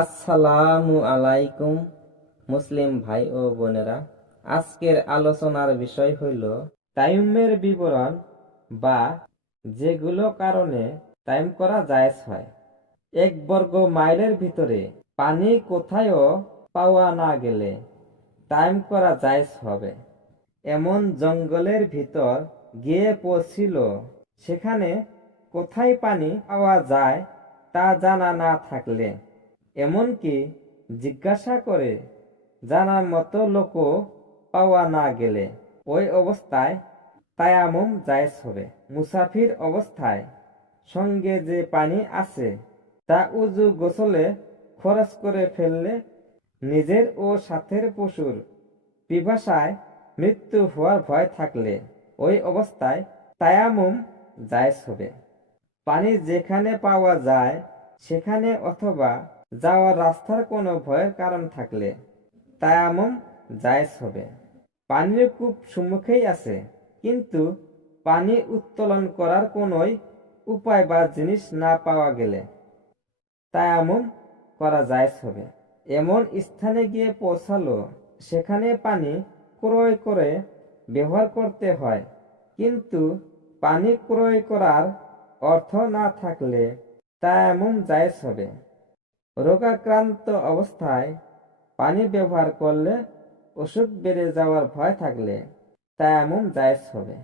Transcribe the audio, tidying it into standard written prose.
আসসালামু আলাইকুম মুসলিম ভাই ও বোনেরা। আজকের আলোচনার বিষয় হইল তায়াম্মুমের বিবরণ বা যেগুলো কারণে তায়াম্মুম করা জায়েজ হয়। 1 বর্গ মাইলের ভিতরে পানি কোথায়ও পাওয়া না গেলে তায়াম্মুম করা জায়েজ হবে। এমন জঙ্গলের ভিতর গিয়ে পৌঁছিল, সেখানে কোথায় পানি পাওয়া যায় তা জানা না থাকলে, এমনকি জিজ্ঞাসা করে জানার মতো লোকও পাওয়া না গেলে, ওই অবস্থায় তায়াম্মুম জায়েজ হবে। মুসাফির অবস্থায় সঙ্গে যে পানি আছে তা উযু গোসলে খরচ করে ফেললে, নিজের ও সাথের পশুর পিপাসায় মৃত্যু হওয়ার ভয় থাকলে, ওই অবস্থায় তায়াম্মুম জায়েজ হবে। পানি যেখানে পাওয়া যায় সেখানে অথবা যাওয়ার রাস্তার কোনো ভয়ের কারণ থাকলে তায়াম্মুম জায়েজ হবে। পানির কূপ সম্মুখেই আছে, কিন্তু পানি উত্তোলন করার কোনো উপায় বা জিনিস না পাওয়া গেলে তায়াম্মুম করা জায়েজ হবে। এমন স্থানে গিয়ে পৌঁছালো, সেখানে পানি ক্রয় করে ব্যবহার করতে হয়, কিন্তু পানি ক্রয় করার অর্থ না থাকলে তায়াম্মুম জায়েজ হবে। রোগাক্রান্ত অবস্থায় পানি ব্যবহার করলে অসুখ বেড়ে যাওয়ার ভয় থাকলে তায়াম্মুম জায়েজ হবে।